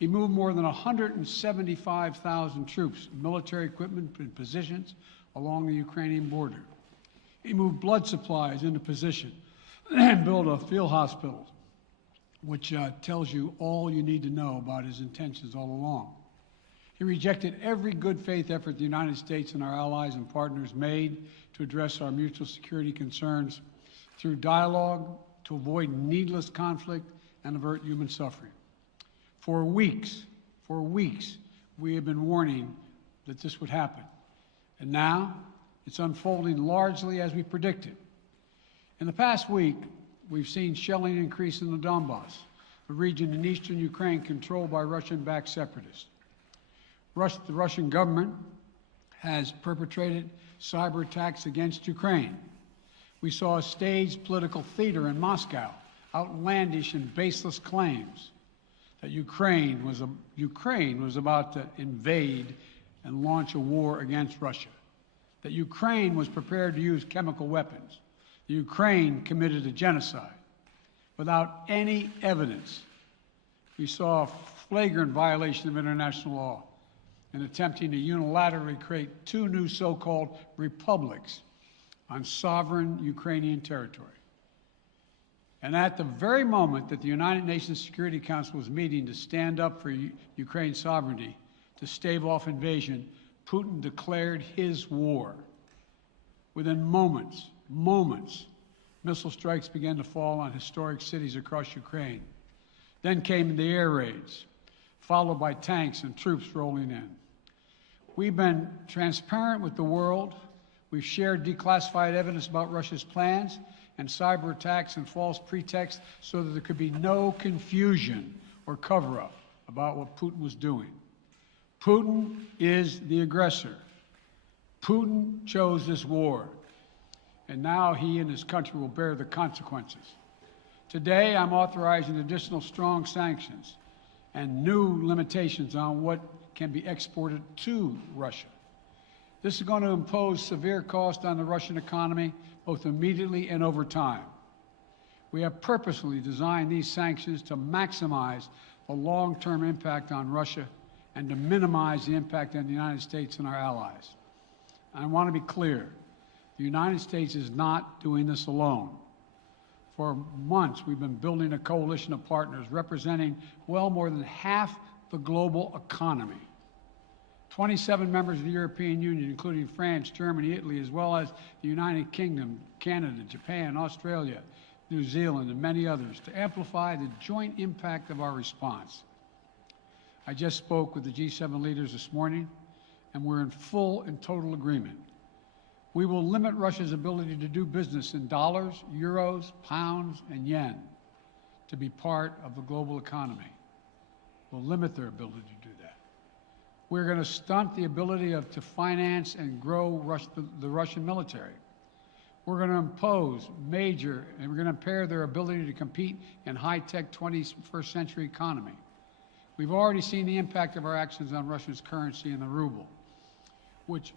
He moved more than 175,000 troops, military equipment, and positions along the Ukrainian border. He moved blood supplies into position and built a field hospital, which tells you all you need to know about his intentions all along. He rejected every good faith effort the United States and our allies and partners made to address our mutual security concerns through dialogue to avoid needless conflict and avert human suffering. For weeks, we have been warning that this would happen. And now it's unfolding largely as we predicted. In the past week, we've seen shelling increase in the Donbass, a region in eastern Ukraine controlled by Russian-backed separatists. The Russian government has perpetrated cyber attacks against Ukraine. We saw a staged political theater in Moscow, outlandish and baseless claims that Ukraine was about to invade and launch a war against Russia, that Ukraine was prepared to use chemical weapons, that Ukraine committed a genocide. Without any evidence, we saw a flagrant violation of international law in attempting to unilaterally create two new so-called republics on sovereign Ukrainian territory. And at the very moment that the United Nations Security Council was meeting to stand up for Ukraine's sovereignty, to stave off invasion, Putin declared his war. Within moments, missile strikes began to fall on historic cities across Ukraine. Then came the air raids, followed by tanks and troops rolling in. We've been transparent with the world. We've shared declassified evidence about Russia's plans and cyber attacks and false pretexts so that there could be no confusion or cover-up about what Putin was doing. Putin is the aggressor. Putin chose this war, and now he and his country will bear the consequences. Today, I'm authorizing additional strong sanctions and new limitations on what can be exported to Russia. This is going to impose severe cost on the Russian economy, both immediately and over time. We have purposely designed these sanctions to maximize the long-term impact on Russia and to minimize the impact on the United States and our allies. I want to be clear, the United States is not doing this alone. For months, we've been building a coalition of partners representing well more than half the global economy. 27 members of the European Union, including France, Germany, Italy, as well as the United Kingdom, Canada, Japan, Australia, New Zealand, and many others, to amplify the joint impact of our response. I just spoke with the G7 leaders this morning, and we're in full and total agreement. We will limit Russia's ability to do business in dollars, euros, pounds, and yen to be part of the global economy. We'll limit their ability to do that. We're going to stunt the ability to finance and grow the Russian military. We're going to impose and we're going to impair their ability to compete in high-tech 21st century economy. We've already seen the impact of our actions on Russia's currency and the ruble, which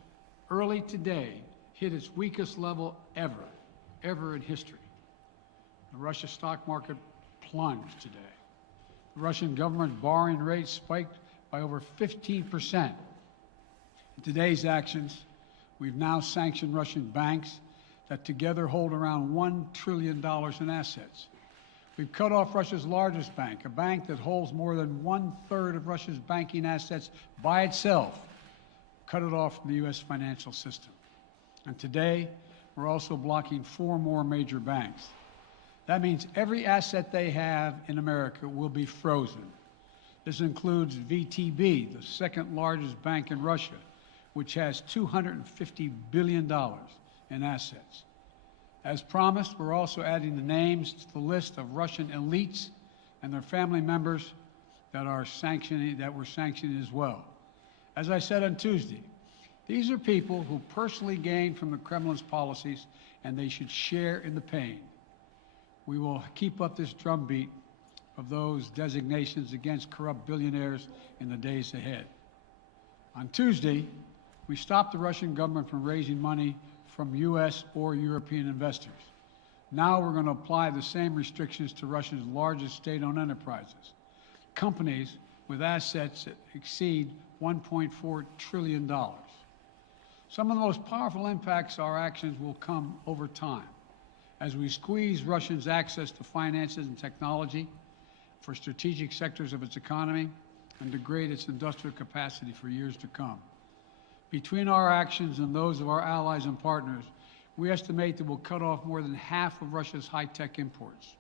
early today hit its weakest level ever in history. The Russia stock market plunged today. The Russian government borrowing rate spiked by over 15%. In today's actions, we've now sanctioned Russian banks that together hold around $1 trillion in assets. We've cut off Russia's largest bank, a bank that holds more than 1/3 of Russia's banking assets by itself, cut it off from the U.S. financial system. And today, we're also blocking 4 more major banks. That means every asset they have in America will be frozen. This includes VTB, the second largest bank in Russia, which has $250 billion in assets. As promised, we're also adding the names to the list of Russian elites and their family members that we're sanctioning as well. As I said on Tuesday, these are people who personally gain from the Kremlin's policies, and they should share in the pain. We will keep up this drumbeat of those designations against corrupt billionaires in the days ahead. On Tuesday, we stopped the Russian government from raising money from U.S. or European investors. Now we're going to apply the same restrictions to Russia's largest state-owned enterprises, companies with assets that exceed $1.4 trillion. Some of the most powerful impacts of our actions will come over time as we squeeze Russia's access to finances and technology for strategic sectors of its economy and degrade its industrial capacity for years to come. Between our actions and those of our allies and partners, we estimate that we'll cut off more than half of Russia's high-tech imports.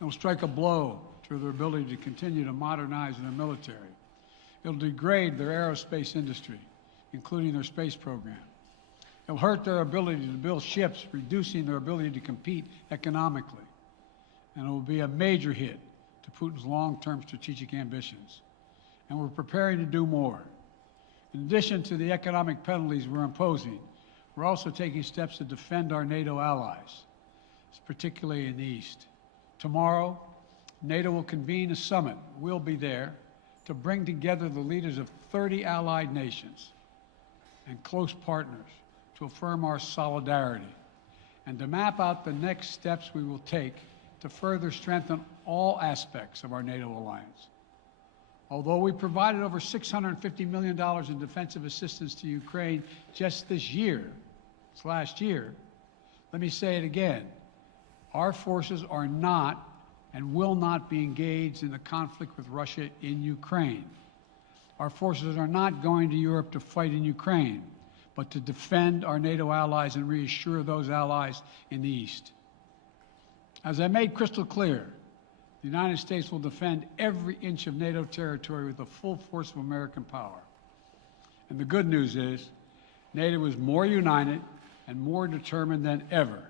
It will strike a blow to their ability to continue to modernize their military. It will degrade their aerospace industry, including their space program. It will hurt their ability to build ships, reducing their ability to compete economically. And it will be a major hit to Putin's long-term strategic ambitions. And we're preparing to do more. In addition to the economic penalties we're imposing, we're also taking steps to defend our NATO allies, particularly in the East. Tomorrow, NATO will convene a summit. We'll be there to bring together the leaders of 30 allied nations and close partners to affirm our solidarity and to map out the next steps we will take to further strengthen all aspects of our NATO alliance. Although we provided over $650 million in defensive assistance to Ukraine just this last year, let me say it again. Our forces are not and will not be engaged in the conflict with Russia in Ukraine. Our forces are not going to Europe to fight in Ukraine, but to defend our NATO allies and reassure those allies in the East. As I made crystal clear, the United States will defend every inch of NATO territory with the full force of American power. And the good news is, NATO is more united and more determined than ever.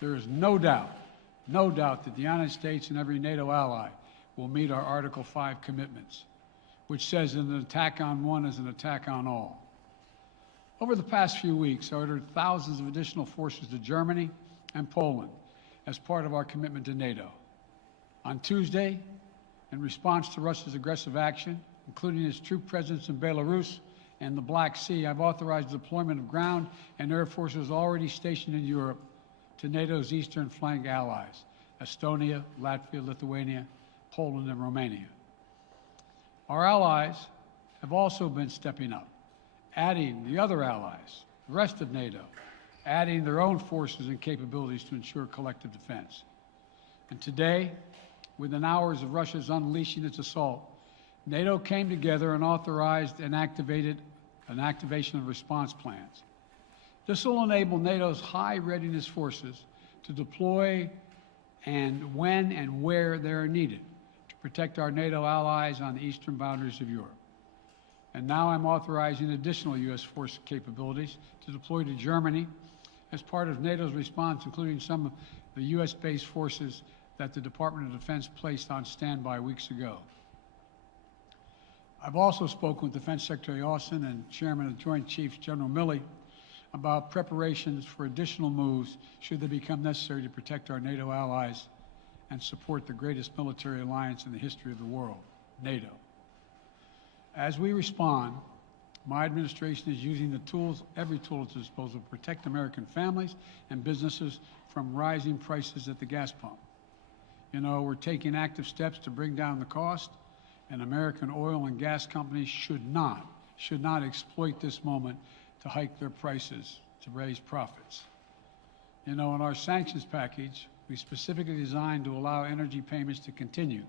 There is no doubt that the United States and every NATO ally will meet our Article 5 commitments, which says an attack on one is an attack on all. Over the past few weeks, I ordered thousands of additional forces to Germany and Poland as part of our commitment to NATO. On Tuesday, in response to Russia's aggressive action, including its troop presence in Belarus and the Black Sea, I've authorized the deployment of ground and air forces already stationed in Europe to NATO's eastern flank allies, Estonia, Latvia, Lithuania, Poland, and Romania. Our allies have also been stepping up, adding the other allies, the rest of NATO, adding their own forces and capabilities to ensure collective defense. And today, within hours of Russia's unleashing its assault, NATO came together and authorized an activation of response plans. This will enable NATO's high readiness forces to deploy and when and where they are needed to protect our NATO allies on the eastern boundaries of Europe. And now I'm authorizing additional U.S. force capabilities to deploy to Germany as part of NATO's response, including some of the U.S.-based forces that the Department of Defense placed on standby weeks ago. I've also spoken with Defense Secretary Austin and Chairman of the Joint Chiefs, General Milley, about preparations for additional moves should they become necessary to protect our NATO allies and support the greatest military alliance in the history of the world, NATO. As we respond, my administration is using the tools, every tool at its disposal to protect American families and businesses from rising prices at the gas pump. You know, we're taking active steps to bring down the cost, and American oil and gas companies should not exploit this moment to hike their prices to raise profits. You know, in our sanctions package, we specifically designed to allow energy payments to continue.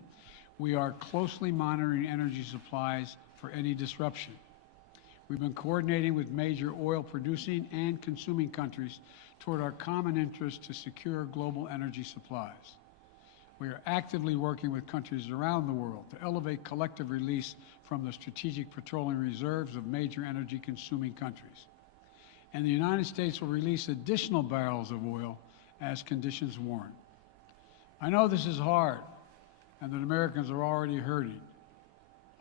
We are closely monitoring energy supplies for any disruption. We've been coordinating with major oil producing and consuming countries toward our common interest to secure global energy supplies. We are actively working with countries around the world to elevate collective release from the strategic petroleum reserves of major energy consuming countries. And the United States will release additional barrels of oil as conditions warrant. I know this is hard and that Americans are already hurting.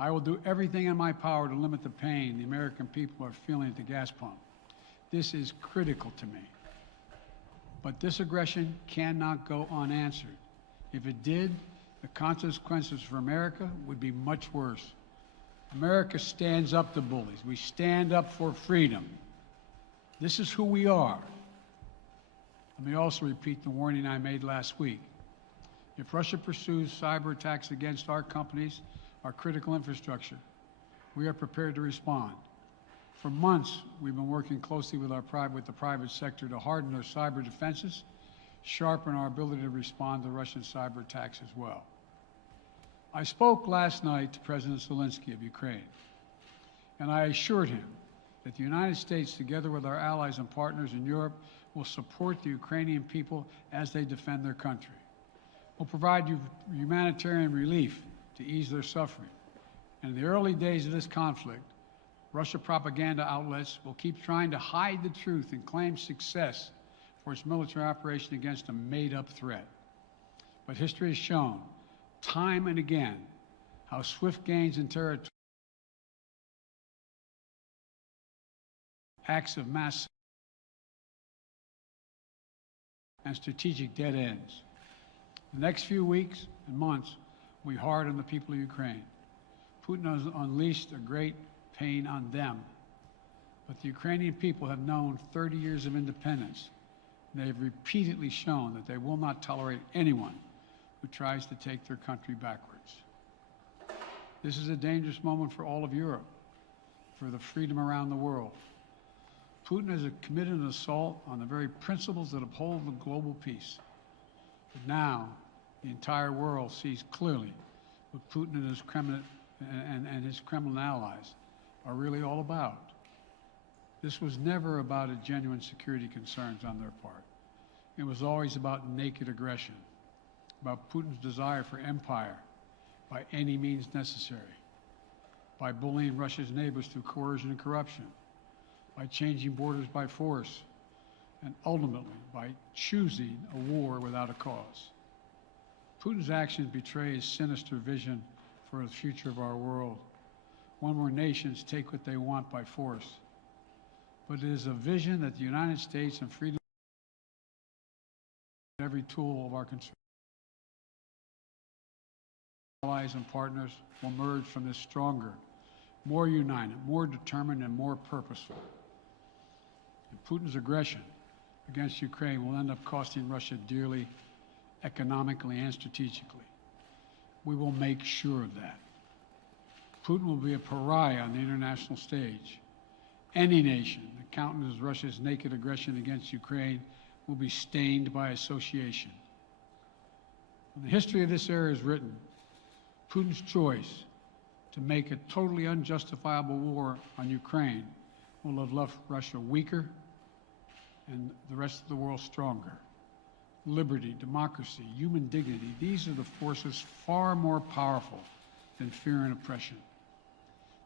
I will do everything in my power to limit the pain the American people are feeling at the gas pump. This is critical to me. But this aggression cannot go unanswered. If it did, the consequences for America would be much worse. America stands up to bullies. We stand up for freedom. This is who we are. Let me also repeat the warning I made last week. If Russia pursues cyber attacks against our companies our critical infrastructure. We are prepared to respond. For months, we've been working closely with the private sector to harden our cyber defenses, sharpen our ability to respond to Russian cyber attacks as well. I spoke last night to President Zelensky of Ukraine, and I assured him that the United States, together with our allies and partners in Europe, will support the Ukrainian people as they defend their country. We'll provide humanitarian relief to ease their suffering. And in the early days of this conflict, Russia propaganda outlets will keep trying to hide the truth and claim success for its military operation against a made-up threat. But history has shown, time and again, how swift gains in territory, acts of mass and strategic dead ends. The next few weeks and months will be hard on the people of Ukraine. Putin has unleashed a great pain on them, but the Ukrainian people have known 30 years of independence. They have repeatedly shown that they will not tolerate anyone who tries to take their country backwards. This is a dangerous moment for all of Europe, for the freedom around the world. Putin has committed an assault on the very principles that uphold the global peace. But now, the entire world sees clearly what Putin and his Kremlin allies are really all about. This was never about a genuine security concerns on their part. It was always about naked aggression, about Putin's desire for empire by any means necessary, by bullying Russia's neighbors through coercion and corruption, by changing borders by force, and ultimately by choosing a war without a cause. Putin's actions betray his sinister vision for the future of our world, one where nations take what they want by force. But it is a vision that the United States and freedom every tool of our allies and partners will emerge from this stronger, more united, more determined, and more purposeful. And Putin's aggression against Ukraine will end up costing Russia dearly, economically and strategically. We will make sure of that. Putin will be a pariah on the international stage. Any nation that countenances Russia's naked aggression against Ukraine will be stained by association. When the history of this era is written, Putin's choice to make a totally unjustifiable war on Ukraine will have left Russia weaker and the rest of the world stronger. Liberty, democracy, human dignity, these are the forces far more powerful than fear and oppression.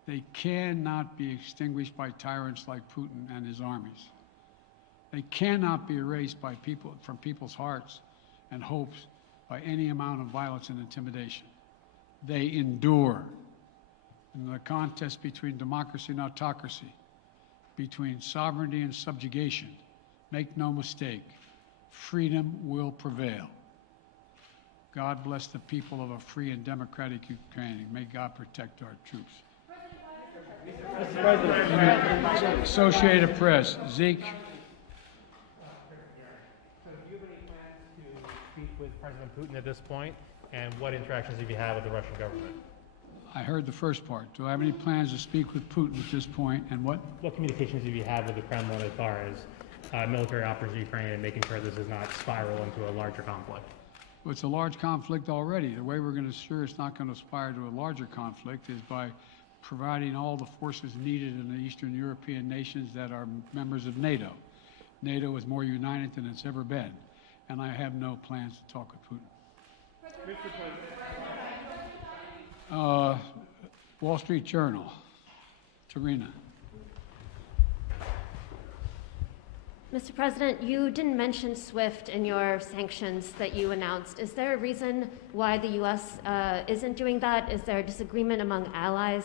They cannot be extinguished by tyrants like Putin and his armies. They cannot be erased from people's hearts and hopes by any amount of violence and intimidation. They endure. In the contest between democracy and autocracy, between sovereignty and subjugation, make no mistake, freedom will prevail. God bless the people of a free and democratic Ukraine. May God protect our troops. Mr. President. Associated Press, Zeke. Do you have any plans to speak with President Putin at this point? And what interactions have you had with the Russian government? I heard the first part. Do I have any plans to speak with Putin at this point, and what? What communications have you had with the Kremlin as far as military operations in Ukraine and making sure this does not spiral into a larger conflict? Well, it's a large conflict already. The way we're going to ensure it's not going to aspire to a larger conflict is by providing all the forces needed in the Eastern European nations that are members of NATO. NATO is more united than it's ever been, and I have no plans to talk with Putin. Mr. President. Wall Street Journal, Tarina. Mr. President, you didn't mention SWIFT in your sanctions that you announced. Is there a reason why the U.S. Isn't doing that? Is there a disagreement among allies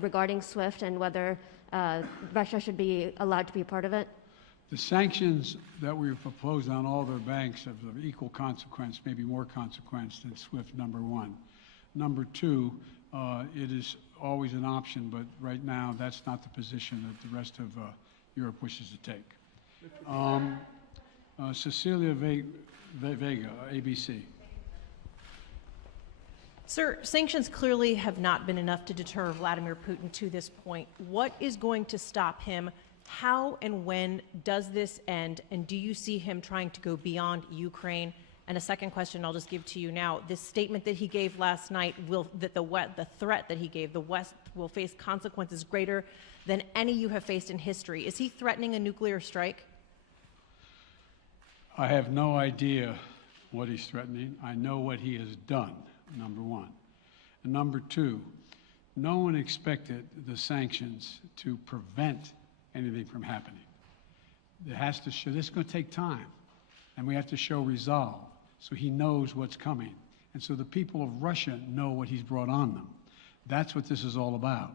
regarding SWIFT and whether Russia should be allowed to be a part of it? The sanctions that we've proposed on all their banks are of equal consequence, maybe more consequence than SWIFT, number one. Number two, it is always an option, but right now that's not the position that the rest of Europe wishes to take. Cecilia Vega, ABC. Sir, sanctions clearly have not been enough to deter Vladimir Putin to this point. What is going to stop him? How and when does this end? And do you see him trying to go beyond Ukraine? And a second question I'll just give to you now. This statement that he gave last night, the threat that he gave, the West will face consequences greater than any you have faced in history. Is he threatening a nuclear strike? I have no idea what he's threatening. I know what he has done, number one. And number two, no one expected the sanctions to prevent anything from happening. It has to show, this is going to take time, and we have to show resolve so he knows what's coming. And so the people of Russia know what he's brought on them. That's what this is all about.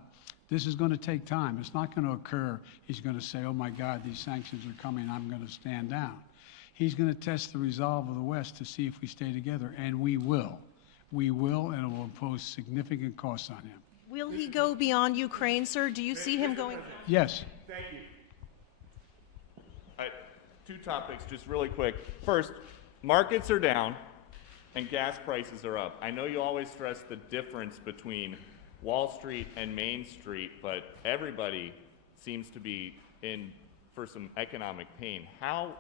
This is going to take time. It's not going to occur, he's going to say, oh my God, these sanctions are coming, I'm going to stand down. He's going to test the resolve of the West to see if we stay together, and we will. We will, and it will impose significant costs on him. Will he go beyond Ukraine, sir? Do you see him going? Yes. Thank you. Two topics, just really quick. First, markets are down and gas prices are up. I know you always stress the difference between Wall Street and Main Street, but everybody seems to be in for some economic pain. How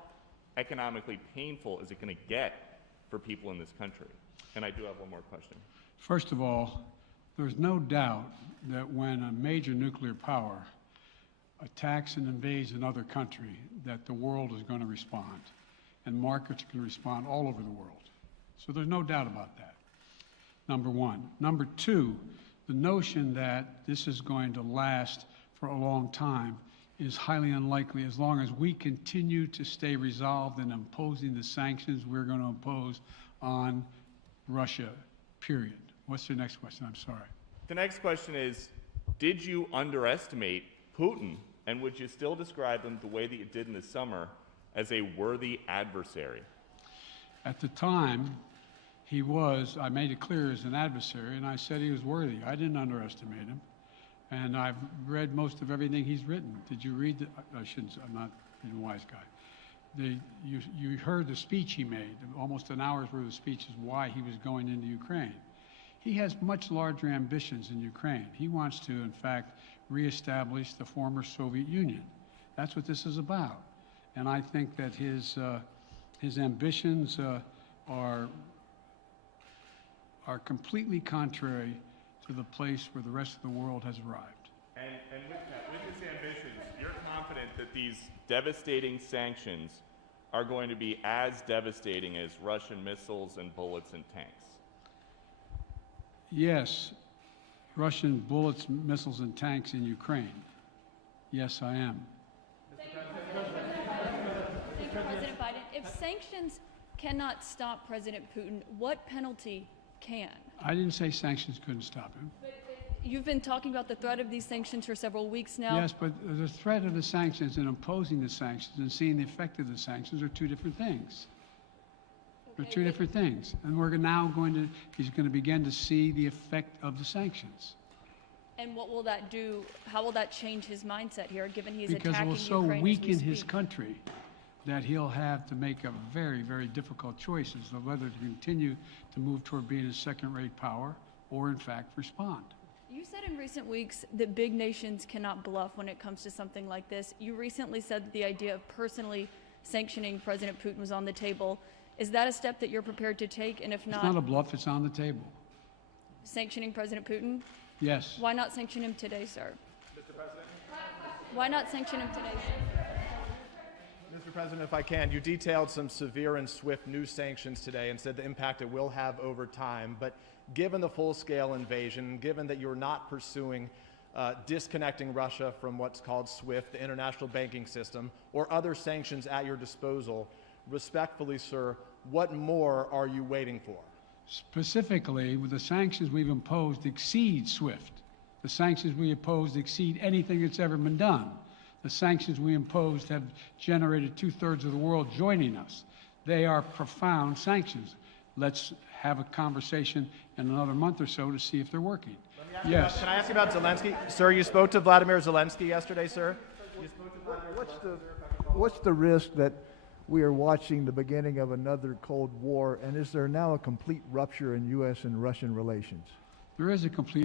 economically painful is it going to get for people in this country? And I do have one more question. First of all, there's no doubt that when a major nuclear power attacks and invades another country, that the world is going to respond, and markets can respond all over the world. So there's no doubt about that, number one. Number two, the notion that this is going to last for a long time is highly unlikely as long as we continue to stay resolved in imposing the sanctions we're going to impose on Russia, period. What's your next question? I'm sorry. The next question is, did you underestimate Putin, and would you still describe him the way that you did in the summer as a worthy adversary? At the time, he was, I made it clear, as an adversary, and I said he was worthy. I didn't underestimate him. And I've read most of everything he's written. Did you read the, I shouldn't, I'm not a wise guy. You heard the speech he made, almost an hour's worth of speech is why he was going into Ukraine. He has much larger ambitions in Ukraine. He wants to, in fact, reestablish the former Soviet Union. That's what this is about. And I think that his ambitions are completely contrary to the place where the rest of the world has arrived. And with his ambitions, you're confident that these devastating sanctions are going to be as devastating as Russian missiles and bullets and tanks? Yes, Russian bullets, missiles, and tanks in Ukraine. Yes, I am. Thank you, President Biden. If sanctions cannot stop President Putin, what penalty can? I didn't say sanctions couldn't stop him. You've been talking about the threat of these sanctions for several weeks now. Yes, but the threat of the sanctions and imposing the sanctions and seeing the effect of the sanctions are two different things. They're two different things. And we're now he's going to begin to see the effect of the sanctions. And what will that do? How will that change his mindset here, given he's Because it attacking will so Ukraine as we weaken his speak? country that he'll have to make a very, very difficult choice as to whether to continue to move toward being a second-rate power or, in fact, respond. You said in recent weeks that big nations cannot bluff when it comes to something like this. You recently said that the idea of personally sanctioning President Putin was on the table. Is that a step that you're prepared to take? And if It's not a bluff, it's on the table. sanctioning President Putin? Yes. Why not sanction him today, sir? Mr. President? Why not sanction him today, sir? Mr. President, if I can, you detailed some severe and swift new sanctions today and said the impact it will have over time. But given the full-scale invasion, given that you're not pursuing disconnecting Russia from what's called SWIFT, the international banking system, or other sanctions at your disposal, respectfully, sir, what more are you waiting for? Specifically, with the sanctions we've imposed exceed SWIFT. The sanctions we imposed exceed anything that's ever been done. The sanctions we imposed have generated 2/3 of the world joining us. They are profound sanctions. Let's have a conversation in another month or so to see if they're working. Yes. Can I ask you about Zelensky? Sir, you spoke to Vladimir Zelensky yesterday, sir? You spoke to Vladimir What's the risk that we are watching the beginning of another Cold War, and is there now a complete rupture in U.S. and Russian relations? There is a complete